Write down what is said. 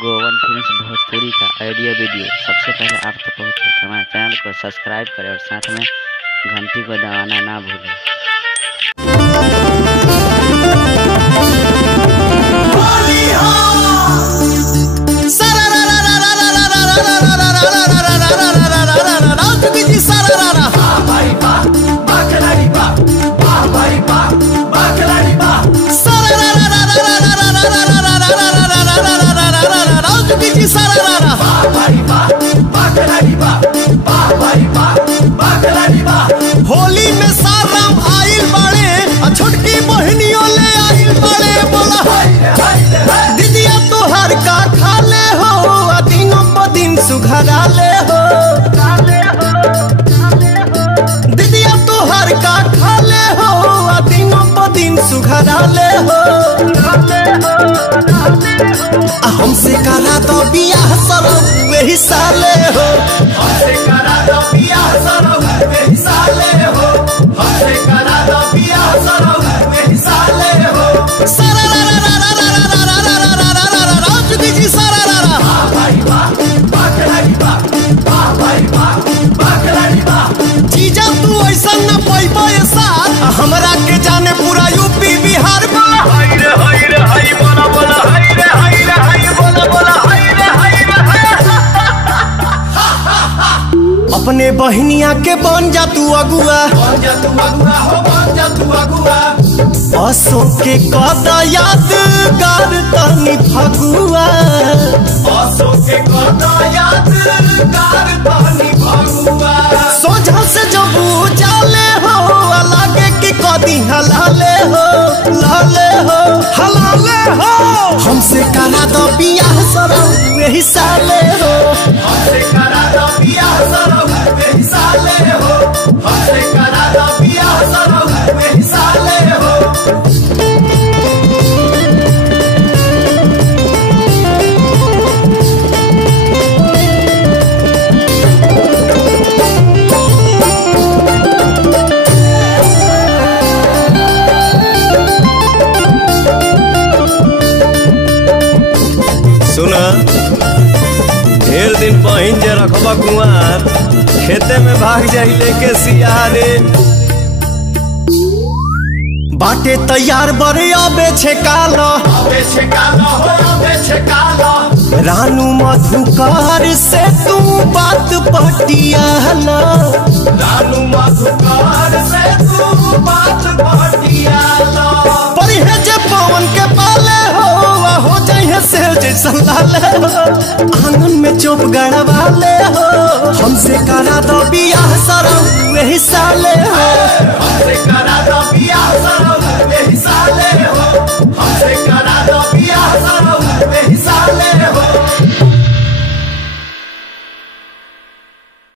गोवन फिल्म्स भोजपुरी का audio video सबसे पहले आप तक पहुँचे तो हमारे चैनल को सब्सक्राइब करें और साथ में घंटी को दबाना ना भूलें। होली में साराम आइल बाड़े छोटकी बहनियों ले आइल बाड़े बोला दीदिया तोहर का खा ले हो दिनों प दिन सुघरा ले हो दीदिया तोहर का खा ले हो दिनों प दिन सुघरा ले हो हमसे करा दो बियाह सरो वही साले हो हमसे करा दो बियाह सरो वही साले हो हमसे करा दो बियाह सरो वही साले हो सारा रा रा रा रा रा रा रा रा रा रा रा रा जुगी जी सारा रा रा वाह भाई वाह बाखलाड़ी वाह भाई वाह बाखलाड़ी वाह जीजा तू ऐसा न पैबो ये साथ हमरा के जाने पूरा यूपी बिहार में हाय रे हाय बोला बोला हाय रे हाय बोला बोला हाय रे अपने बहनिया के बन जा तू अगुआ हो बन जा तू अगुआ अशोक के कदा यादगार तनी फगुआ अशोक के कदा यादगार तनी फगुआ सोझा से जब जाले हो लागे कि कदी हलाले हो हमसे करा दो बियाह सरो वही साले हो हमसे करा दो बियाह सरो वही साले हो हमसे करा दो बियाह सरो वही साले हो सुना ढेर दिन पहन जे रखबा कुआर खेते में भाग जाई लेके सियारे बाटे तैयार बड़े आबे छे कालो रानू मधुकार से तू बात पटियाला रानू मधुकार से तू बात पटियाला परिहे जे पवन के पाले हो जाइए से जैसा लाले हो आंगन में चोप गड़वा ले हो हमसे करा दो बियाह सरो वही साले हो हमसे करा दो